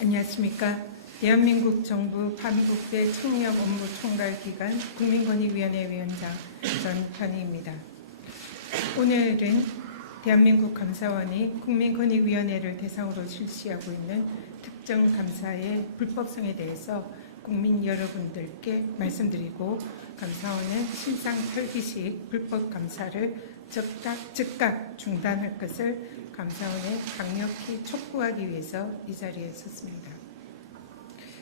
안녕하십니까. 대한민국 정부 반부패 청렴 업무 총괄 기관 국민권익위원회 위원장 전현희입니다. 오늘은 대한민국 감사원이 국민권익위원회를 대상으로 실시하고 있는 특정 감사의 불법성에 대해서 국민 여러분들께 말씀드리고, 감사원은 신상 털기식 불법 감사를 즉각 중단할 것을 감사원에 강력히 촉구하기 위해서 이 자리에 섰습니다.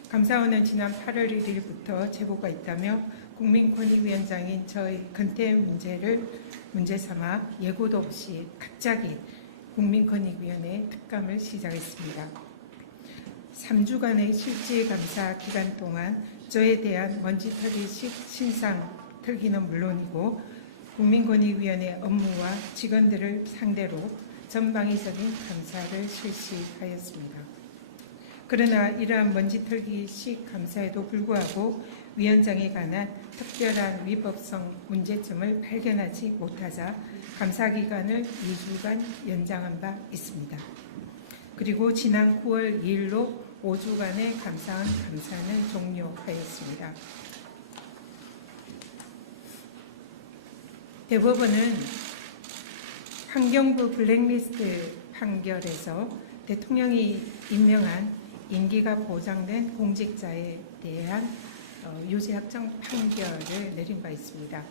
감사원은 지난 8월 1일부터 제보가 있다며 국민권익위원장인 저의 근태 문제 삼아 예고도 없이 갑자기 국민권익위원회 특감을 시작했습니다. 3주간의 실질감사 기간 동안 저에 대한 먼지털이식 신상 털기는 물론이고 국민권익위원회 업무와 직원들을 상대로 전방위적인 감사를 실시하였습니다. 그러나 이러한 먼지털기식 감사에도 불구하고 위원장에 관한 특별한 위법성 문제점을 발견하지 못하자 감사 기간을 2주간 연장한 바 있습니다. 그리고 지난 9월 2일로 5주간의 감사는 종료하였습니다. 대법원은 환경부 블랙리스트 판결에서 대통령이 임명한 임기가 보장된 공직자에 대한 유죄 확정 판결을 내린 바 있습니다.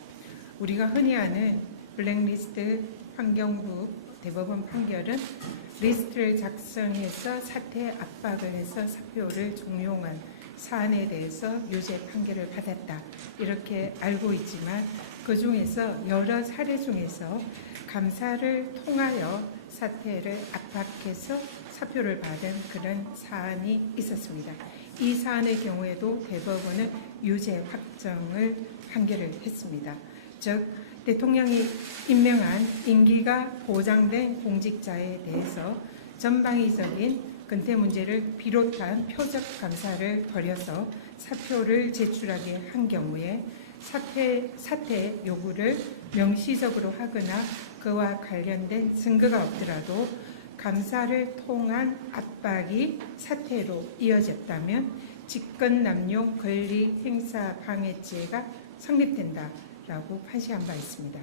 우리가 흔히 아는 블랙리스트 환경부 대법원 판결은 리스트를 작성해서 사퇴 압박을 해서 사표를 종용한 사안에 대해서 유죄 판결을 받았다, 이렇게 알고 있지만, 그 중에서 여러 사례 중에서 감사를 통하여 사퇴를 압박해서 사표를 받은 그런 사안이 있었습니다. 이 사안의 경우에도 대법원은 유죄 확정을 판결을 했습니다. 즉, 대통령이 임명한 임기가 보장된 공직자에 대해서 전방위적인 근태 문제를 비롯한 표적 감사를 벌여서 사표를 제출하게 한 경우에 사퇴 요구를 명시적으로 하거나 그와 관련된 증거가 없더라도 감사를 통한 압박이 사퇴로 이어졌다면 직권남용 권리행사 방해죄가 성립된다라고 판시한 바 있습니다.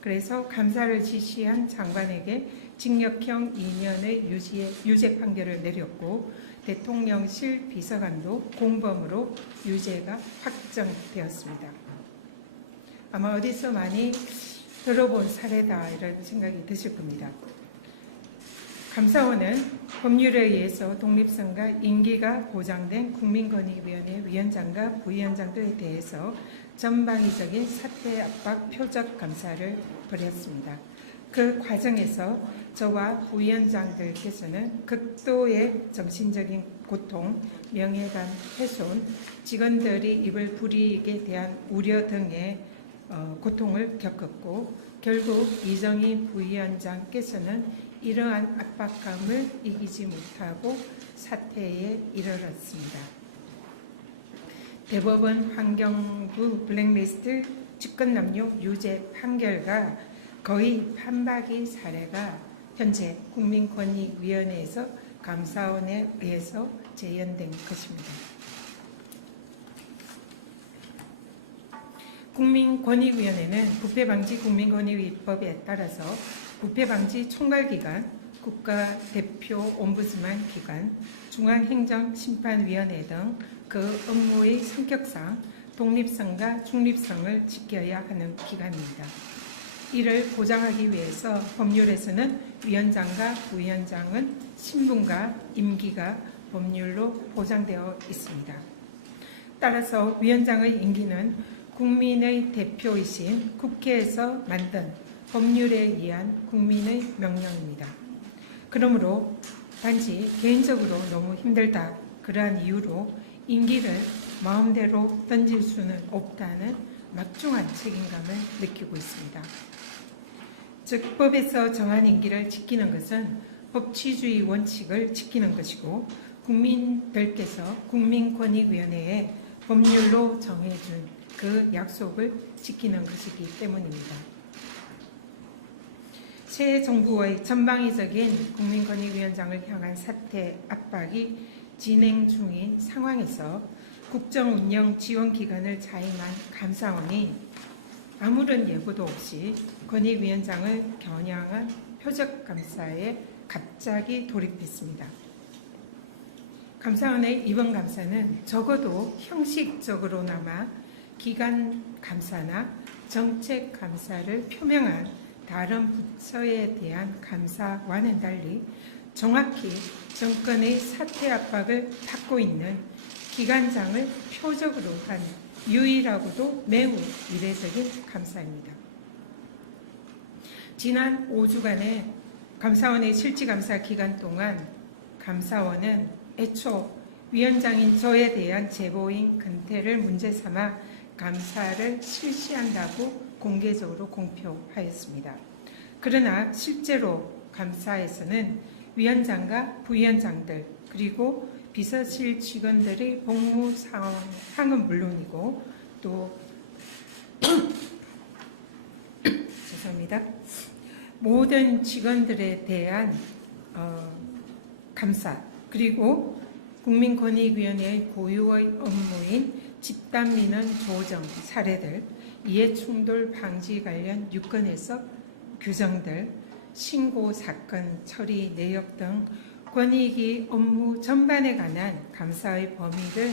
그래서 감사를 지시한 장관에게 징역형 2년의 유죄 판결을 내렸고, 대통령실 비서관도 공범으로 유죄가 확정되었습니다. 아마 어디서 많이 들어본 사례다, 이런 생각이 드실 겁니다. 감사원은 법률에 의해서 독립성과 임기가 보장된 국민권익위원회 위원장과 부위원장들에 대해서 전방위적인 사퇴 압박 표적 감사를 벌였습니다. 그 과정에서 저와 부위원장들께서는 극도의 정신적인 고통, 명예감 훼손, 직원들이 입을 불이익에 대한 우려 등의 고통을 겪었고, 결국 이정희 부위원장께서는 이러한 압박감을 이기지 못하고 사퇴에 이르렀습니다. 대법원 환경부 블랙리스트 직권남용 유죄 판결과 거의 판박이 사례가 현재 국민권익위원회에서 감사원에 의해서 재연된 것입니다. 국민권익위원회는 부패방지 국민권익위법에 따라서 부패방지 총괄기관, 국가대표 옴부ds만 기관, 중앙행정심판위원회 등 그 업무의 성격상 독립성과 중립성을 지켜야 하는 기관입니다. 이를 보장하기 위해서 법률에서는 위원장과 부위원장은 신분과 임기가 법률로 보장되어 있습니다. 따라서 위원장의 임기는 국민의 대표이신 국회에서 만든 법률에 의한 국민의 명령입니다. 그러므로 단지 개인적으로 너무 힘들다, 그러한 이유로 임기를 마음대로 던질 수는 없다는 막중한 책임감을 느끼고 있습니다. 즉, 법에서 정한 임기를 지키는 것은 법치주의 원칙을 지키는 것이고, 국민들께서 국민권익위원회에 법률로 정해준 그 약속을 지키는 것이기 때문입니다. 새 정부의 전방위적인 국민권익위원장을 향한 사퇴 압박이 진행 중인 상황에서 국정운영지원기관을 자임한 감사원이 아무런 예고도 없이 권익위원장을 겨냥한 표적감사에 갑자기 돌입했습니다. 감사원의 이번 감사는 적어도 형식적으로나마 기관 감사나 정책 감사를 표명한 다른 부처에 대한 감사와는 달리 정확히 정권의 사퇴 압박을 받고 있는 기관장을 표적으로 한 유일하고도 매우 이례적인 감사입니다. 지난 5주간의 감사원의 실질감사 기간 동안 감사원은 애초 위원장인 저에 대한 제보인 근태를 문제 삼아 감사를 실시한다고 공개적으로 공표하였습니다. 그러나 실제로 감사에서는 위원장과 부위원장들 그리고 비서실 직원들의 복무 상황은 물론이고 또 죄송합니다. 모든 직원들에 대한 감사 그리고 국민권익위원회의 고유의 업무인 집단민원 조정 사례들, 이해충돌 방지 관련 유권에서 규정들, 신고 사건 처리 내역 등 권익위 업무 전반에 관한 감사의 범위를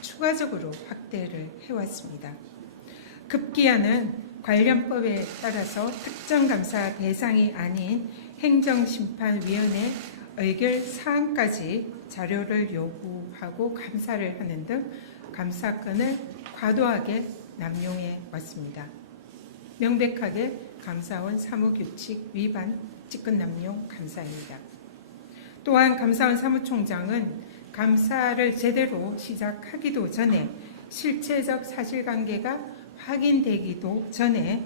추가적으로 확대를 해왔습니다. 급기야는 관련법에 따라서 특정 감사 대상이 아닌 행정심판위원회 의결 사항까지 자료를 요구하고 감사를 하는 등 감사권을 과도하게 남용해 왔습니다. 명백하게 감사원 사무규칙 위반 직권남용 감사입니다. 또한 감사원 사무총장은 감사를 제대로 시작하기도 전에 실체적 사실관계가 확인되기도 전에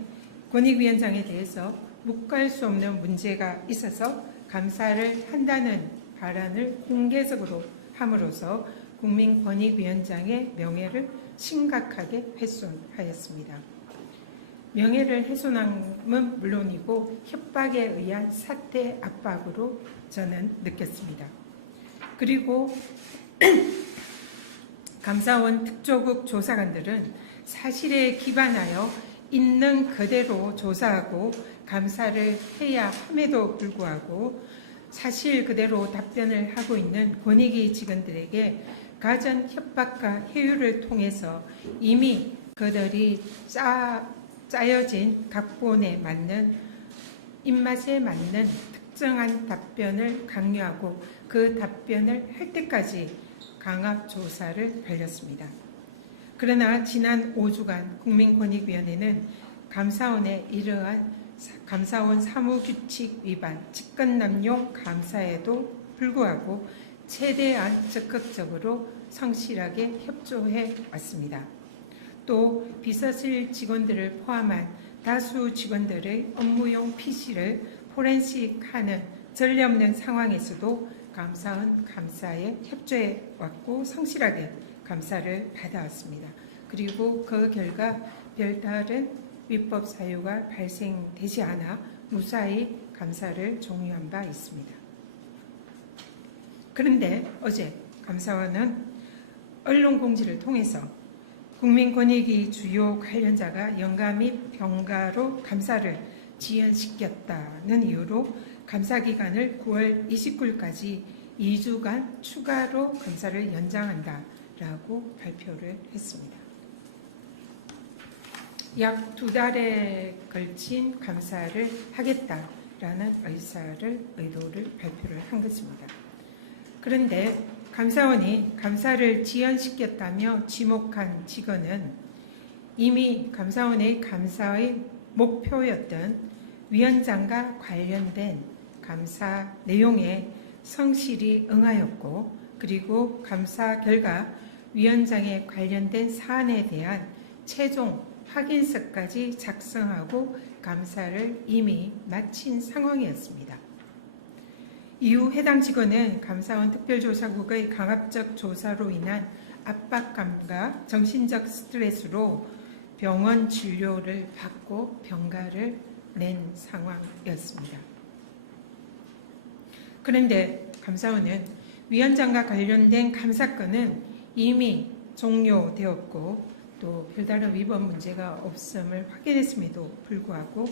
권익위원장에 대해서 묵과할 수 없는 문제가 있어서 감사를 한다는 발언을 공개적으로 함으로써 국민권익위원장의 명예를 심각하게 훼손하였습니다. 명예를 훼손함은 물론이고 협박에 의한 사퇴 압박으로 저는 느꼈습니다. 그리고 감사원 특조국 조사관들은 사실에 기반하여 있는 그대로 조사하고 감사를 해야 함에도 불구하고 사실 그대로 답변을 하고 있는 권익위 직원들에게 가전 협박과 회유를 통해서 이미 그들이 짜여진 각본에 맞는 입맛에 맞는 특정한 답변을 강요하고 그 답변을 할 때까지 강압 조사를 벌였습니다. 그러나 지난 5주간 국민권익위원회는 감사원의 이러한 감사원 사무규칙 위반, 직권남용 감사에도 불구하고 최대한 적극적으로 성실하게 협조해 왔습니다. 또 비서실 직원들을 포함한 다수 직원들의 업무용 PC를 포렌식하는 전례 없는 상황에서도 감사원 감사에 협조해 왔고 성실하게 감사를 받아왔습니다. 그리고 그 결과 별다른 위법 사유가 발생되지 않아 무사히 감사를 종료한 바 있습니다. 그런데 어제 감사원은 언론 공지를 통해서 국민권익위 주요 관련자가 영가 및 병가로 감사를 지연시켰다는 이유로 감사 기간을 9월 29일까지 2주간 추가로 감사를 연장한다라고 발표를 했습니다. 약 2달에 걸친 감사를 하겠다라는 의도를 발표를 한 것입니다. 그런데 감사원이 감사를 지연시켰다며 지목한 직원은 이미 감사원의 감사의 목표였던 위원장과 관련된 감사 내용에 성실히 응하였고 그리고 감사 결과 위원장에 관련된 사안에 대한 최종 확인서까지 작성하고 감사를 이미 마친 상황이었습니다. 이후 해당 직원은 감사원 특별조사국의 강압적 조사로 인한 압박감과 정신적 스트레스로 병원 진료를 받고 병가를 낸 상황이었습니다. 그런데 감사원은 위원장과 관련된 감사건은 이미 종료되었고 또 별다른 위법 문제가 없음을 확인했음에도 불구하고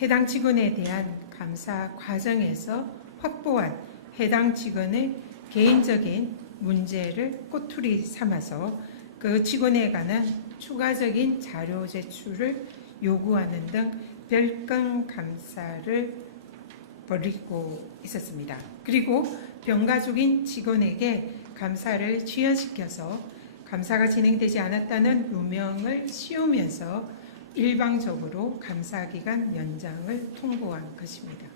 해당 직원에 대한 감사 과정에서 확보한 해당 직원의 개인적인 문제를 꼬투리 삼아서 그 직원에 관한 추가적인 자료 제출을 요구하는 등 별건 감사를 벌이고 있었습니다. 그리고 병가족인 직원에게 감사를 지연시켜서 감사가 진행되지 않았다는 누명을 씌우면서 일방적으로 감사기간 연장을 통보한 것입니다.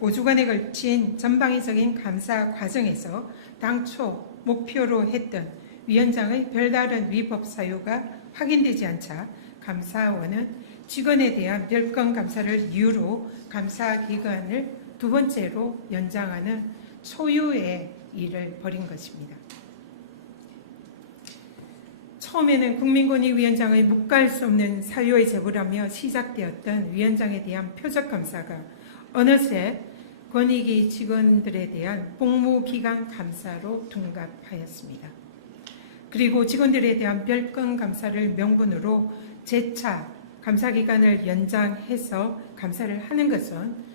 5주간에 걸친 전방위적인 감사 과정에서 당초 목표로 했던 위원장의 별다른 위법 사유가 확인되지 않자 감사원은 직원에 대한 별건 감사를 이유로 감사 기간을 두 번째로 연장하는 초유의 일을 벌인 것입니다. 처음에는 국민권익위원장의 묵과할 수 없는 사유의 제보라며 시작되었던 위원장에 대한 표적 감사가 어느새 권익위 직원들에 대한 복무기간 감사로 둔갑하였습니다. 그리고 직원들에 대한 별건 감사를 명분으로 재차 감사기간을 연장해서 감사를 하는 것은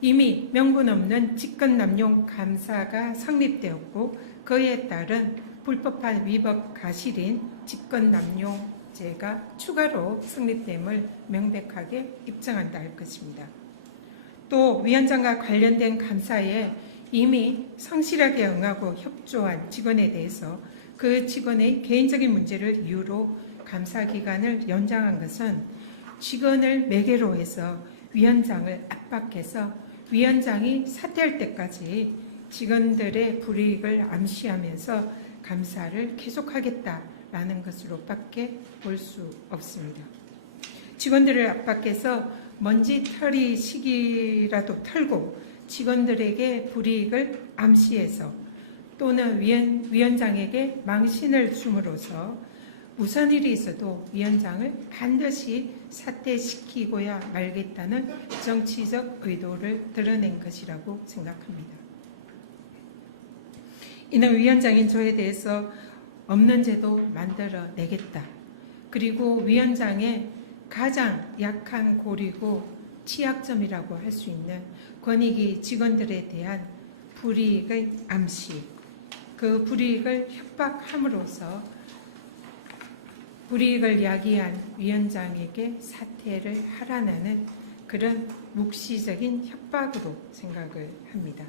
이미 명분 없는 직권남용 감사가 성립되었고 그에 따른 불법한 위법 가실인 직권남용죄가 추가로 성립됨을 명백하게 입증한다 할 것입니다. 또 위원장과 관련된 감사에 이미 성실하게 응하고 협조한 직원에 대해서 그 직원의 개인적인 문제를 이유로 감사 기간을 연장한 것은 직원을 매개로 해서 위원장을 압박해서 위원장이 사퇴할 때까지 직원들의 불이익을 암시하면서 감사를 계속하겠다라는 것으로밖에 볼 수 없습니다. 직원들을 압박해서 먼지털이 시기라도 털고 직원들에게 불이익을 암시해서 또는 위원장에게 망신을 줌으로써 무슨 일이 있어도 위원장을 반드시 사퇴시키고야 말겠다는 정치적 의도를 드러낸 것이라고 생각합니다. 이는 위원장인 저에 대해서 없는 제도 만들어내겠다. 그리고 위원장의 가장 약한 고리고 취약점이라고 할 수 있는 권익위 직원들에 대한 불이익의 암시, 그 불이익을 협박함으로써 불이익을 야기한 위원장에게 사퇴를 하라는 그런 묵시적인 협박으로 생각을 합니다.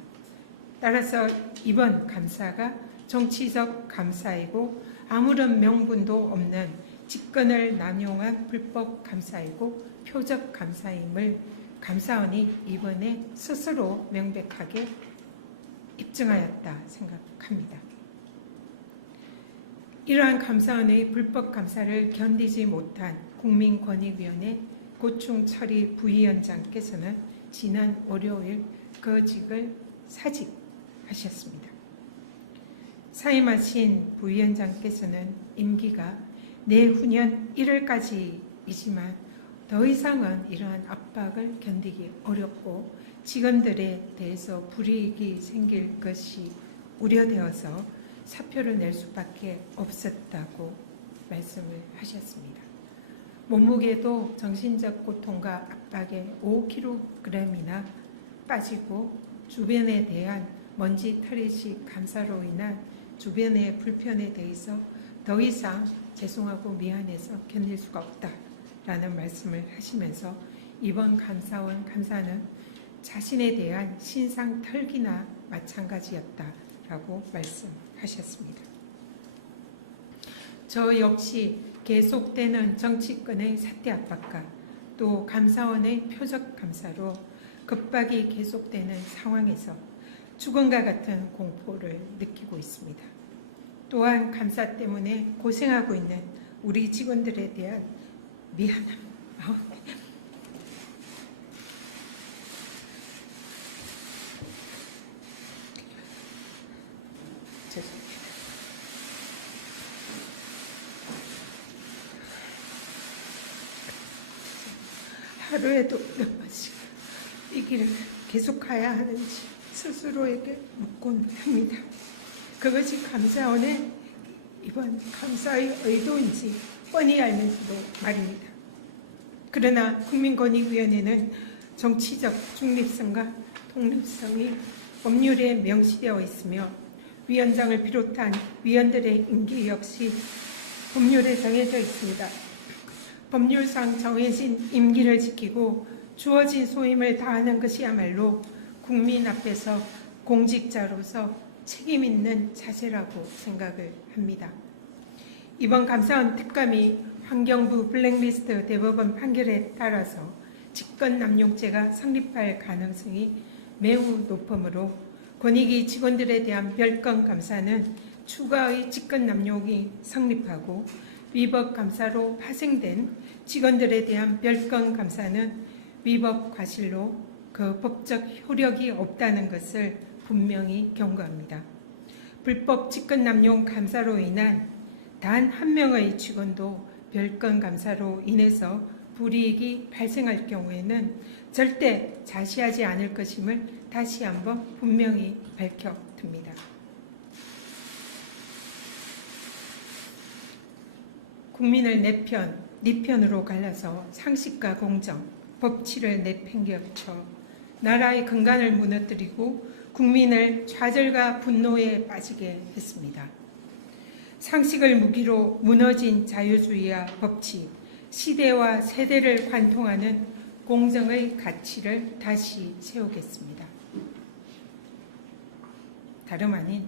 따라서 이번 감사가 정치적 감사이고 아무런 명분도 없는 직권을 남용한 불법 감사이고 표적 감사임을 감사원이 이번에 스스로 명백하게 입증하였다 생각합니다. 이러한 감사원의 불법 감사를 견디지 못한 국민권익위원회 고충처리 부위원장께서는 지난 월요일 거직을 사직하셨습니다. 사임하신 부위원장께서는 임기가 내후년 1월까지이지만 더 이상은 이러한 압박을 견디기 어렵고 직원들에 대해서 불이익이 생길 것이 우려되어서 사표를 낼 수밖에 없었다고 말씀을 하셨습니다. 몸무게도 정신적 고통과 압박에 5kg이나 빠지고 주변에 대한 먼지 털이식 감사로 인한 주변의 불편에 대해서 더 이상 죄송하고 미안해서 견딜 수가 없다라는 말씀을 하시면서 이번 감사원 감사는 자신에 대한 신상 털기나 마찬가지였다라고 말씀하셨습니다. 저 역시 계속되는 정치권의 사퇴 압박과 또 감사원의 표적 감사로 급박이 계속되는 상황에서 죽음과 같은 공포를 느끼고 있습니다. 또한 감사 때문에 고생하고 있는 우리 직원들에 대한 미안함 마음에 죄송합니다. 하루에도 몇 번씩 이 길을 계속 가야 하는지 스스로에게 묻곤 합니다. 그것이 감사원의 이번 감사의 의도인지 뻔히 알면서도 말입니다. 그러나 국민권익위원회는 정치적 중립성과 독립성이 법률에 명시되어 있으며 위원장을 비롯한 위원들의 임기 역시 법률에 정해져 있습니다. 법률상 정해진 임기를 지키고 주어진 소임을 다하는 것이야말로 국민 앞에서 공직자로서 책임 있는 자세라고 생각을 합니다. 이번 감사원 특감이 환경부 블랙리스트 대법원 판결에 따라서 직권남용죄가 성립할 가능성이 매우 높으므로 권익위 직원들에 대한 별건 감사는 추가의 직권남용이 성립하고 위법 감사로 파생된 직원들에 대한 별건 감사는 위법 과실로 그 법적 효력이 없다는 것을 분명히 경고합니다. 불법 직권남용 감사로 인한 단 한 명의 직원도 별건 감사로 인해서 불이익이 발생할 경우에는 절대 자시하지 않을 것임을 다시 한번 분명히 밝혀둡니다. 국민을 내 편, 네 편으로 갈라서 상식과 공정, 법치를 내팽개쳐 나라의 근간을 무너뜨리고 국민을 좌절과 분노에 빠지게 했습니다. 상식을 무기로 무너진 자유주의와 법치, 시대와 세대를 관통하는 공정의 가치를 다시 세우겠습니다. 다름 아닌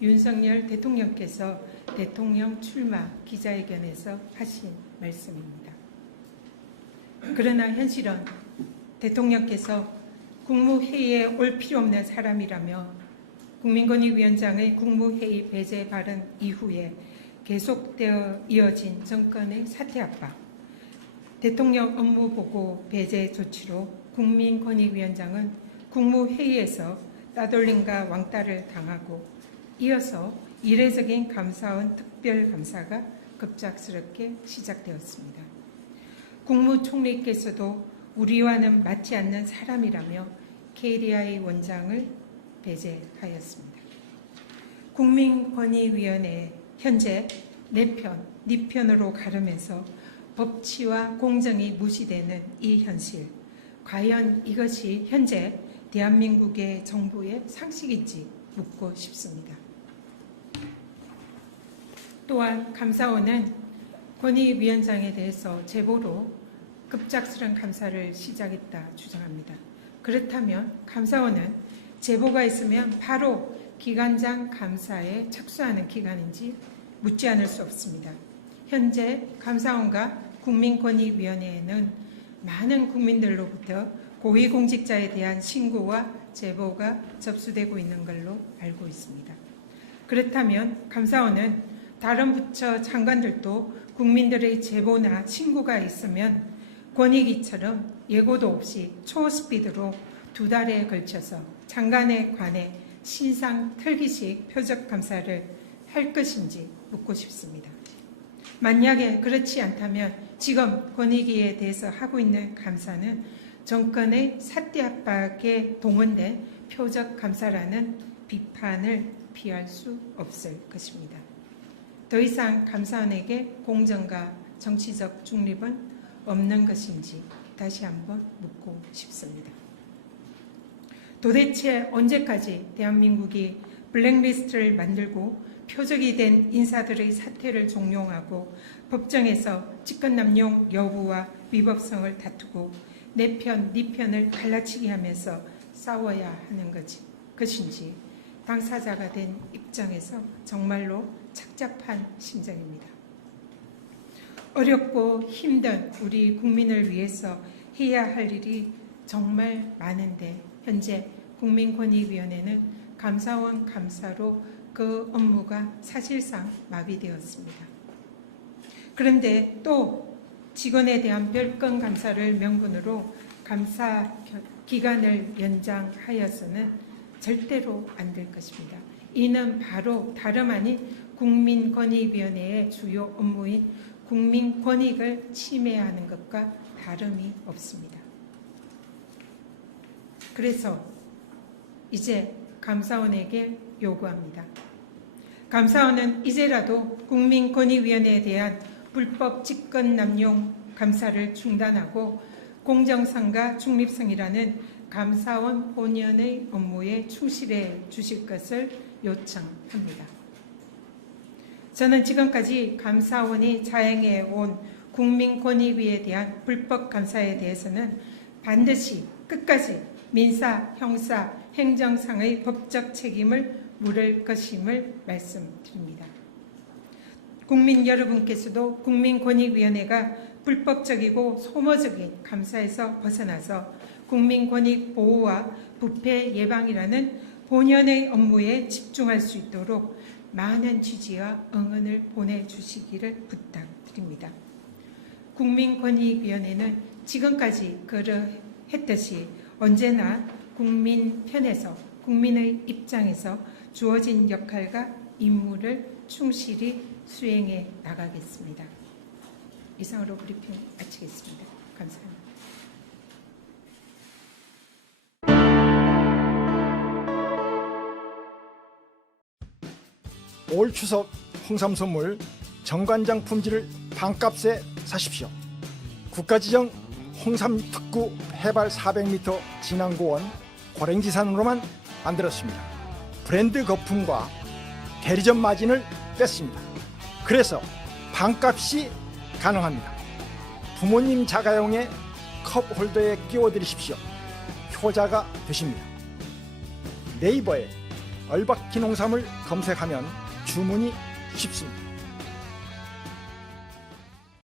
윤석열 대통령께서 대통령 출마 기자회견에서 하신 말씀입니다. 그러나 현실은 대통령께서 국무회의에 올 필요 없는 사람이라며 국민권익위원장의 국무회의 배제 발언 이후에 계속되어 이어진 정권의 사퇴 압박, 대통령 업무보고 배제 조치로 국민권익위원장은 국무회의에서 따돌림과 왕따를 당하고 이어서 이례적인 감사원 특별감사가 급작스럽게 시작되었습니다. 국무총리께서도 우리와는 맞지 않는 사람이라며 KDI 원장을 배제하였습니다. 국민권익위원회 현재 내 편, 네 편으로 가르면서 법치와 공정이 무시되는 이 현실, 과연 이것이 현재 대한민국의 정부의 상식인지 묻고 싶습니다. 또한 감사원은 권익위원장에 대해서 제보로 급작스런 감사를 시작했다 주장합니다. 그렇다면 감사원은 제보가 있으면 바로 기관장 감사에 착수하는 기관인지 묻지 않을 수 없습니다. 현재 감사원과 국민권익위원회에는 많은 국민들로부터 고위공직자에 대한 신고와 제보가 접수되고 있는 걸로 알고 있습니다. 그렇다면 감사원은 다른 부처 장관들도 국민들의 제보나 신고가 있으면 권익위처럼 예고도 없이 초스피드로 2달에 걸쳐서 장관에 관해 신상 틀기식 표적 감사를 할 것인지 묻고 싶습니다. 만약에 그렇지 않다면 지금 권익위에 대해서 하고 있는 감사는 정권의 사퇴 압박에 동원된 표적 감사라는 비판을 피할 수 없을 것입니다. 더 이상 감사원에게 공정과 정치적 중립은 없는 것인지 다시 한번 묻고 싶습니다. 도대체 언제까지 대한민국이 블랙리스트를 만들고 표적이 된 인사들의 사퇴를 종용하고 법정에서 직권남용 여부와 위법성을 다투고 내 편, 네 편을 갈라치기 하면서 싸워야 하는 것인지 당사자가 된 입장에서 정말로 착잡한 심정입니다. 어렵고 힘든 우리 국민을 위해서 해야 할 일이 정말 많은데 현재 국민권익위원회는 감사원 감사로 그 업무가 사실상 마비되었습니다. 그런데 또 직원에 대한 별건 감사를 명분으로 감사 기간을 연장하여서는 절대로 안 될 것입니다. 이는 바로 다름 아닌 국민권익위원회의 주요 업무인 국민권익을 침해하는 것과 다름이 없습니다. 그래서 이제 감사원에게 요구합니다. 감사원은 이제라도 국민권익위원회에 대한 불법 직권 남용 감사를 중단하고 공정성과 중립성이라는 감사원 본연의 업무에 충실해 주실 것을 요청합니다. 저는 지금까지 감사원이 자행해 온 국민권익위에 대한 불법 감사에 대해서는 반드시 끝까지 민사, 형사, 행정상의 법적 책임을 물을 것임을 말씀드립니다. 국민 여러분께서도 국민권익위원회가 불법적이고 소모적인 감사에서 벗어나서 국민권익 보호와 부패 예방이라는 본연의 업무에 집중할 수 있도록 많은 지지와 응원을 보내주시기를 부탁드립니다. 국민권익위원회는 지금까지 그러했듯이 언제나 국민 편에서 국민의 입장에서 주어진 역할과 임무를 충실히 수행해 나가겠습니다. 이상으로 브리핑 마치겠습니다. 감사합니다. 올 추석 홍삼 선물 정관장 품질을 반값에 사십시오. 국가지정 홍삼 특구 해발 400m 진안고원 고랭지산으로만 만들었습니다. 브랜드 거품과 대리점 마진을 뺐습니다. 그래서 반값이 가능합니다. 부모님 자가용의 컵 홀더에 끼워드리십시오. 효자가 되십니다. 네이버에 얼박힌 홍삼을 검색하면 주문이 쉽습니다.